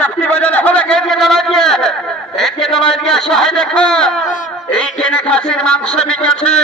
চাকরি বাজারে হবে কেটে চলা দিয়ে একে চলা দিয়ে সহায় দেখো এই কেনে খাসির মাংস বিকেছে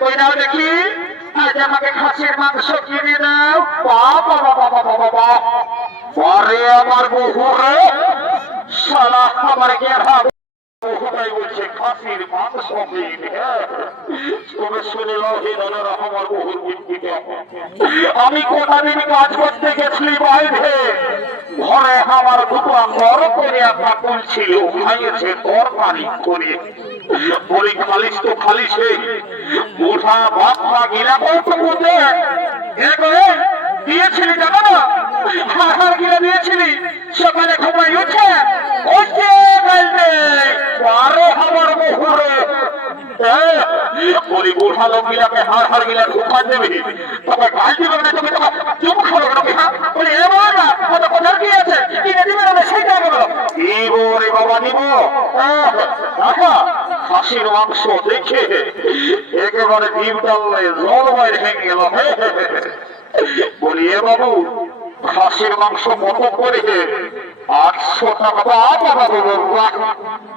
কই দাও দেখি আজ আমাকে খাসির মাংস কিনে দাও বাবা বাবা বাবা বাবা পরে আমার বহুরে শালা আমার গেরা বহুটাই বলছে খাসির মাংস তুমি শুনে নাও হে দাদারা আমার বহুর বিদ্যুতে আমি কোনদিন কাজ করতে গেছি বাইরে ঘরে আমার দুটো ঘর করে একটা কুল ছিল খাইয়েছে তরকারি করে বলি খালিস তো খালিসে ওঠা বাপা গিলা কৌটুকু দিয়েছিলি জানো না হাহার গিলা দিয়েছিলি সকালে ঘুমাই উঠে ওঠে গেলে পারে আমার বহুরে বলি বুড়া লোক গিলাকে হাড় হাড় গিলা ঢুকা দেবে তবে গাল দিবে না তুমি তোমার চুপ করো না বলি এ বাবা কত কোথার কি আছে কিনে দিবে না সেইটা বলো রে বাবা নিব খাসির মাংস দেখে একেবারে ডিম টানলে জল বাইরে হয়ে গেল বলি এ বাবু খাসির মাংস কত করে 800 টাকা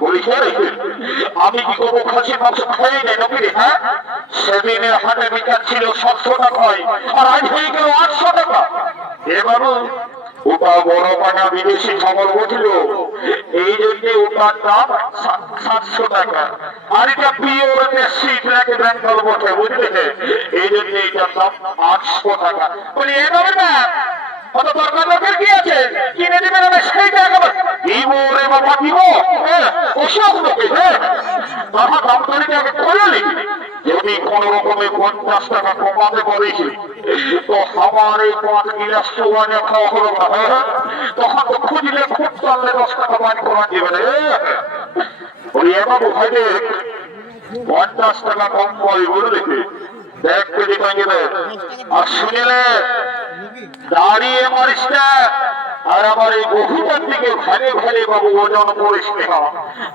বলি আমি কি করবো খাসির মাংস খাই নাই নাকি রে হ্যাঁ সেদিনের হাটে বিচার ছিল 700 টাকায় আর আজ হয়ে গেল 800 টাকা এ বাবু ওটা বড় পানা বিদেশি খবর বুঝলো এই জন্য ওটার দাম 700 টাকা আর এটা পিওর দেশি ব্ল্যাক বেঙ্গল বটে বুঝলে এই জন্য এটার দাম 800 টাকা বলি এ বাবু না কত দরকার লোকের কি আছে কিনে দিবেন না সেই টাকা দিব রে বাবা দিব ওসব লোকে তাহা দাম তালিকাকে করলি যদি কোন রকমে 50 টাকা কমাতে পারিস তো আমার এই 5 গিলাস সোয়ানে খাওয়া হলো না তখন তো খুঁজলে খুব চাললে 10 টাকা বাড়ি করা যাবে রে ওই এবার ভাইলে 50 টাকা কম পাই বলে দেখ কেজি টাঙ্গিলে আর শুনিলে দাঁড়িয়ে মারিস না আর আমার এই বহুটার দিকে ভালে ভালে বাবু ওজন করিস না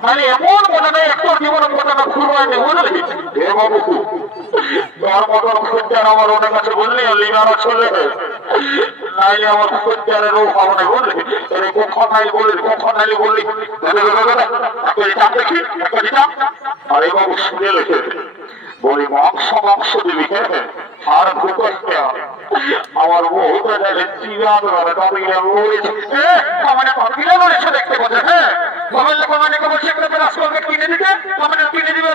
মানে এমন মনে নেই একটু জীবন মনে ঘুরবাই নেই বুঝলি হে বাবু তোর মতন খোঁজার আমার অনেক আছে বুঝলি লিগারা চলে নাইলে আমার খোঁজারের ও ভাব নেই বুঝলি কখন নাইলে বললি কখন নাইলে বললি দেখি আর এই বাবু শুনে লেখে বলি মাংস মাংস দিবি আর আমার বহুটা দেখতে পাচ্ছে হ্যাঁ কিনে দিতে কিনে দিবে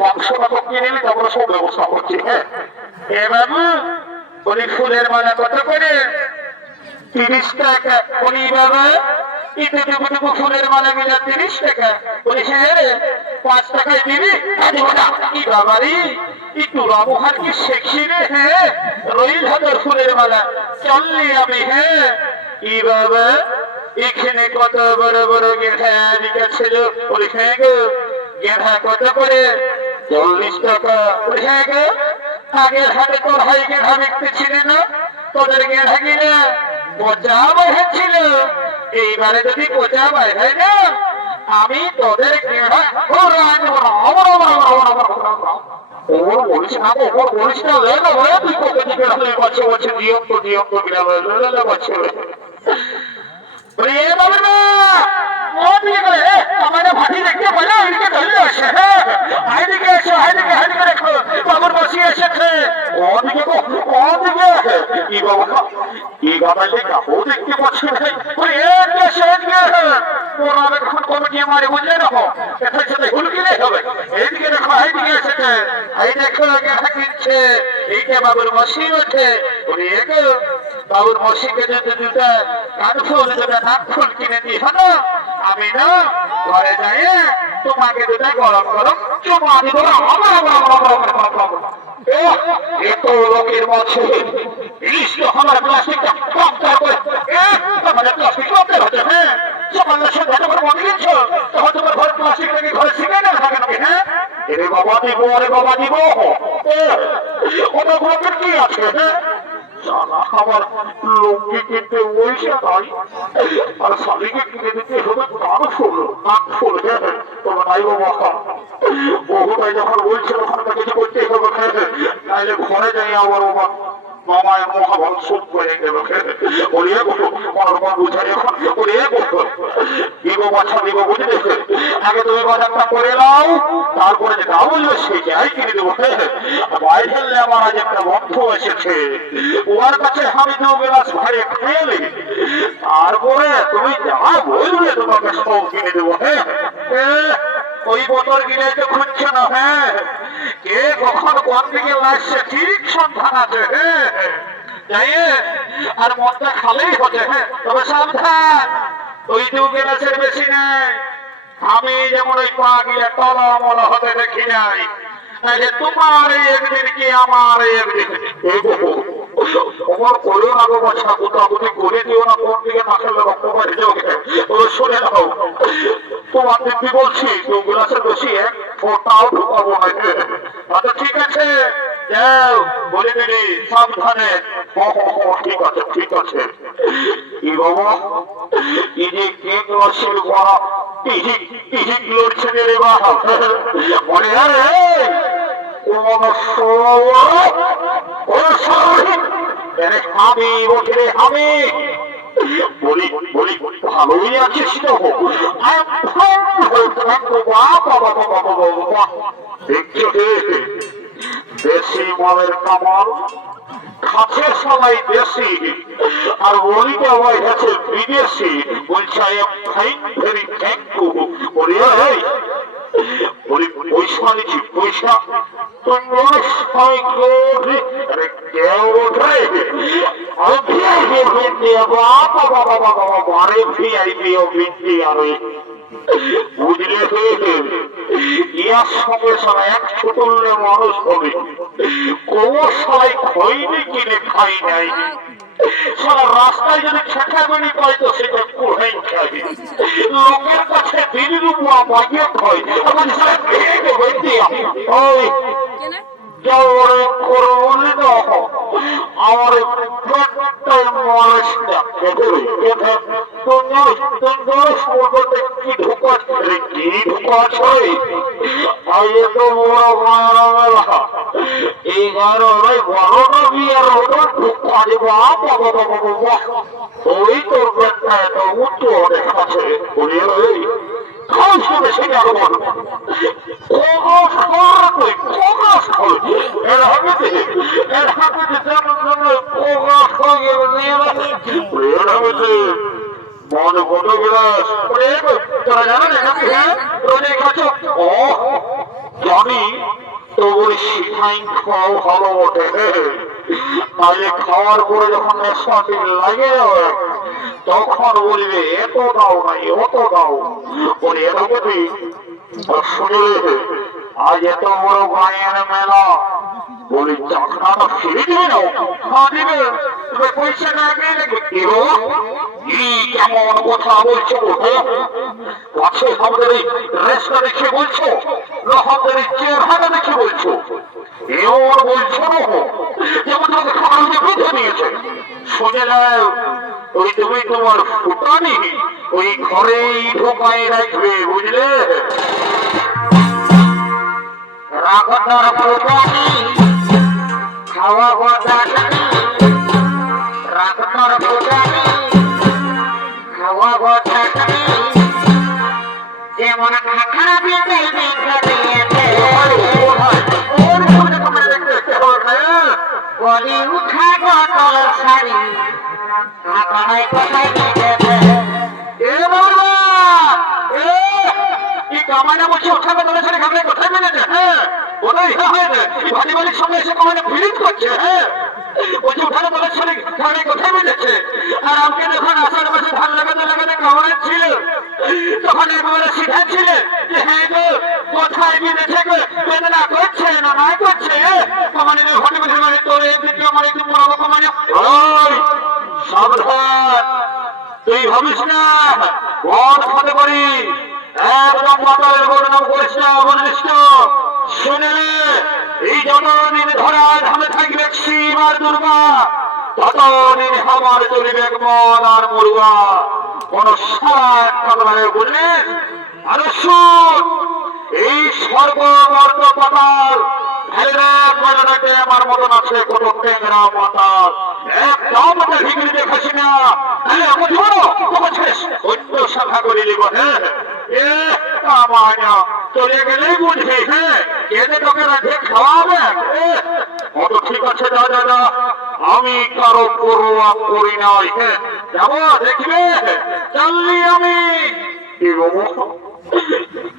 মাংসটা তো কিনে নিতে আমরা সব ব্যবস্থা করছি হ্যাঁ এ বাবু বলি ফুলের মালা কত করে 30 টাকা বলি বাবা ইটুকু ফুলের মালা মিলা 30 টাকা বলি হ্যাঁ 5 টাকায় দিবি কি বাবারি একটু ব্যবহার কি শেখি রে হ্যাঁ রইল হাজার ফুলের মালা চললি আমি হ্যাঁ কি বাবা এখানে কত বড় বড় গেঁড়া বিকাছিল বলি হ্যাঁ গো গেঁড়া কত করে 40 টাকা বলি হ্যাঁ গো আগের হাটে তোর হাই গেঁড়া বিকতে ছিল না তোদের গেঁড়া কিনা পচা বাইরেছিল এইবারে যদি পচা বাইরে না আমি তোদের গেঁড়া বলিস না বলিস না তুই কত দিকে বলছে বলছে জিয়ন্ত জিয়ন্ত বলছে ভাটি দেখতে পারে ওইদিকে ধরলে আসে আইদিকে এসে আইদিকে দেখো বাবুর বসিয়ে এসেছে ওদিকে ওদিকে কি বাবা কি বাবা লেখা ও দেখতে পাচ্ছে এখন কমিটি মারে বুঝলে না এটার সাথে হুলকিলে হবে এইদিকে দেখো আইদিকে এসেছে এই দেখো কিনছে এইটা বাবুর বসি ওঠে উনি এগো বাবুর মসিকে যদি দুটা কান ফুল দুটা নাক ফুল কিনে দিই হলো আমি না ঘরে যাই তোমাকে দুটা গরম গরম চুমা দিব এত লোকের মাঝে আমার প্লাস্টিকটা কম করে আমাদের প্লাস্টিক কমতে হচ্ছে হ্যাঁ সকালের সন্ধ্যা তোমার মনে গেছ তখন তোমার ঘরে প্লাস্টিক নাকি ঘরে শিখে না থাকে নাকি হ্যাঁ এরে বাবা দিব ওরে বাবা দিব ওটা লোকের কি আছে হ্যাঁ আমার লোককে কিনতে বলছে তাই আর স্বামীকে কিনে দিতে হবে কান ফুল নাক ফুল তোমার নাই বাবা বহুটাই যখন বলছে তখন কিছু করতে হবে নাইলে ঘরে যাই আমার বাবা মামায় মহাভারত সব করে গেল ওরে মনোরমা বুঝাই এখন ওরে দিব বাছা দিব বুঝলে আগে তুমি বাজারটা করে নাও তারপরে যেটা বলবে সেটাই কিনে দেবো বাইরে আমার আজ একটা বন্ধু এসেছে ওর কাছে আমি 2 গ্লাস ভাই খেয়ে নেই তারপরে তুমি যা বলবে তোমাকে সব কিনে দেবো ওই বোতল কিনে তো খুঁজছে না কে কখন কোন দিকে লাগছে ঠিক সন্ধান আছে আর মনটা খালেই হচ্ছে তবে সাবধান ওই 2 গ্লাসের বেশি নেই আমি যেমন ওই পা গিয়ে টলমল হতে দেখি নাই যে তোমার একদিন কি আমার একদিন তোমার করো না গো বাছা গুতাগুতি করে দিও না কোন দিকে না খেলে রক্ত মারি যাও শুনে নাও তোমার দিদি বলছি 2 গ্লাসের বেশি 1 ফোঁটাও ঢুকাবো না আচ্ছা ঠিক আছে যাও বলে দিদি সাবধানে ঠিক আছে ঠিক আছে কি বাবা এই যে কে গ্লাসের বড় ইহিক লড়ছে রে বাবা মনে আরে আমি ওঠে আমি বলি বলি ভালোই আছিস তো দেখছো দেশি মালের কামাল খাচ্ছে সবাই দেশি আর ওইটা আমার কাছে বিদেশি বলছে আই এম ভেরি থ্যাঙ্কফুল বলি বলি পয়সা নিচ্ছি পয়সা বুঝলে ইয়ার সঙ্গে সারা 100 তুললে মানুষ হবে কোমর সবাই খইনি কিনে খাই নাই সারা রাস্তায় যদি ছেঁকা বেড়ি পাই তো সেটা কোহাই খাবি লোকের কাছে 3 রুপা মাগিয়ে খাই আমার সারা পেটে বইতে ওই যাওয়ারে করবলি না আমার পেটটাই মানুষটা কি ঢুকাচ্ছে কি ঢুকাচ্ছে আগে তো বড় মারা মেলা এই গাড়ো বড় না বিয়ার ঢুকাছে বাবা ওই তোর পেটটা এত উঁচু দেখাচ্ছে সেটা মন কত গ্লাস জানি তো বলি শিখাই খাওয়াও ভালো বটে তাহলে খাওয়ার পরে যখন নেশাটি লাগে তখন বলবে এত দাও নাই অত দাও বলি এরকমই শুনলে আজ এত বড় গায়ের মেলা বলি চাকরাটা ফিরে দিবে না দিবে তুমি পয়সা না দিয়ে দেখবে কেমন কথা বলছো পাশে আমাদের এই রেসটা দেখে বলছো না আমাদের এই চেহারা দেখে বলছো এমন বলছো না যেমন তোমাকে খাওয়ার বেঁধে নিয়েছে শুনে নাও ওই তুমি তোমার ফুটানি ওই ঘরেই ঢোকায় রাখবে বুঝলে রাখনার ফুটানি খাওয়া কথা রাখনার ফুটানি খাওয়া কথা যেমন খাখানা পেতে বলি উঠা গতল শাড়ি খাখানায় কোথায় গেছে কামাইনা বলছে ওঠাবে তোলে ছেড়ে খাবে কোথায় মেলেছে ওটাই হয়েছে ভালি বালির সঙ্গে এসে কামাইনা ফিরিট করছে বলছে ওঠাবে তোলে ছেড়ে খাবে কোথায় মেলেছে আর আমাকে যখন আসার পাশে ধান লাগাতে লাগাতে কামাই ছিল তখন একবারে শিখাচ্ছিল যে হ্যাঁ গো কোথায় মেলেছে গো বেদনা করছে না নাই করছে কামানি ঘটে বেঁধে মানে তোর এই দিকে আমার একটু বড় কামানি সাবধান তুই ভাবিস না বড় হতে পারি একদম মাতালের বর্ণনাম করিস না বলিস না শুনে এই যতদিন ধরা ধামে থাকবে শিব আর দুর্গা ততদিন আমার চলিবে মন আর মুরগা কোন কথা বুঝলিস আর এই সর্ববর্ণ পাতাল আমার মতন আছে কত টেংরা মাতাল একদম ভিগড়ি দেখাছি না অন্য শাখা করে নিব। হ্যাঁ চলে গেলেই বুঝবি। হ্যাঁ এতে তোকে রাখে খাওয়াবে। অত ঠিক আছে যা যা যা, আমি কারো পরোয়া করি নাই। হ্যাঁ যাবো দেখবে চললি আমি কি বাবু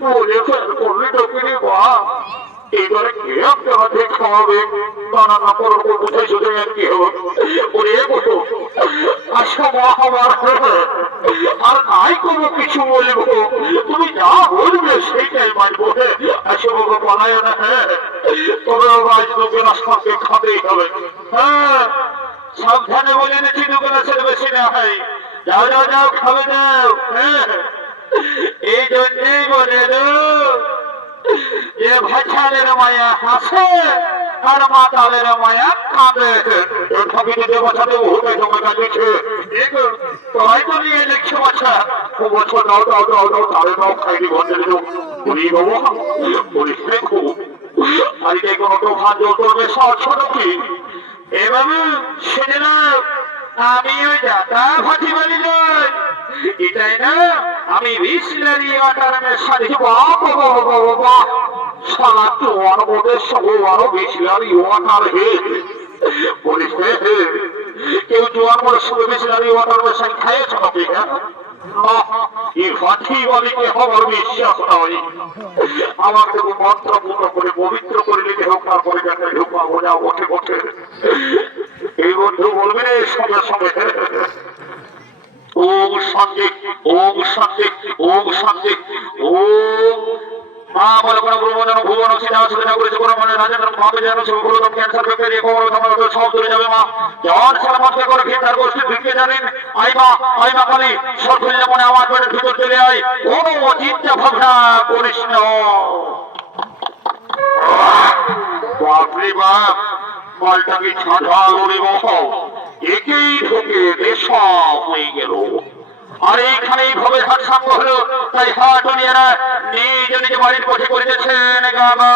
বলে করলি ঢোকিনি বা এবারে কে আপনাকে খাওয়াবে বানা না করার পর বুঝাই শুধু আর কি হবে ওরে বলো আসো মা আমার আর নাই কোনো কিছু বলবো তুমি যা বলবে সেইটাই মানবো। আসো বাবা বানায় না। হ্যাঁ তবে আজ লোকের আসমাকে খাবেই হবে। হ্যাঁ সাবধানে বলে এনেছি লোকের আসলে বেশি না হয়। যাও যাও যাও খাবে যাও। হ্যাঁ এই জন্যেই বলে যে ভাইছালের মায়া হাসে আর মাতালের মায়া কাঁদে। ঠাকুরের বাচ্চাদের ভূমে জমে কাঁদিছে তোরাই তো নিয়ে দেখছো বাচ্চা ও বছর দাও দাও দাও দাও তাহলে দাও খাইনি ঘন্টা বলি বাবু বলিস দেখো আজকে কোনো তো ভাত জল করবে সব ছোট কি এভাবে শুনে না আমি ওই যাতা ফাঁকি বলি এটাই না আমি বিসলারি ওয়াটারের সাথে বাবা সারা তোমার মধ্যে সব আরো বিসলারি ওয়াটার হে বলিস কেউ জোয়ার মধ্যে সব বিসলারি ওয়াটারের সাথে খাইয়েছ নাকি? এই ফাঁকি বলিকে খবর বিশ্বাস নয়। আমাকে মন্ত্র পূর্ণ করে পবিত্র করে নিতে হোক তারপরে যাকে ঢুকা বোঝা বসে বসে এই বন্ধু বলবে সঙ্গে সঙ্গে ওম শান্তি ওম শান্তি ওম শান্তি ওম মা বলে কোন ব্রহ্মজন ভুবন সিদ্ধা সুবিধা করেছে কোন মানে রাজেন্দ্র মহাবীর যেন সবগুলো ক্যান্সার ব্যাপারে খবর তোমার সব দূরে যাবে মা জন সালামত করে ফিরতার গোষ্ঠী ঢুকে জানেন আই মা কালী সব খুললে মনে আমার পেটের ভিতর চলে আয় কোনো চিন্তা ভাবনা করিস না। বাপরে বাপ মালটাকে ছাঁঝা লড়ে বসাও একেই ঢোকে নেশা হয়ে গেল। আর এইখানে এইভাবে হাট সাঙ্গ হলো তাই হাট উনিয়ারা নিজ নিজ বাড়ির পথে করিতেছেন গাবা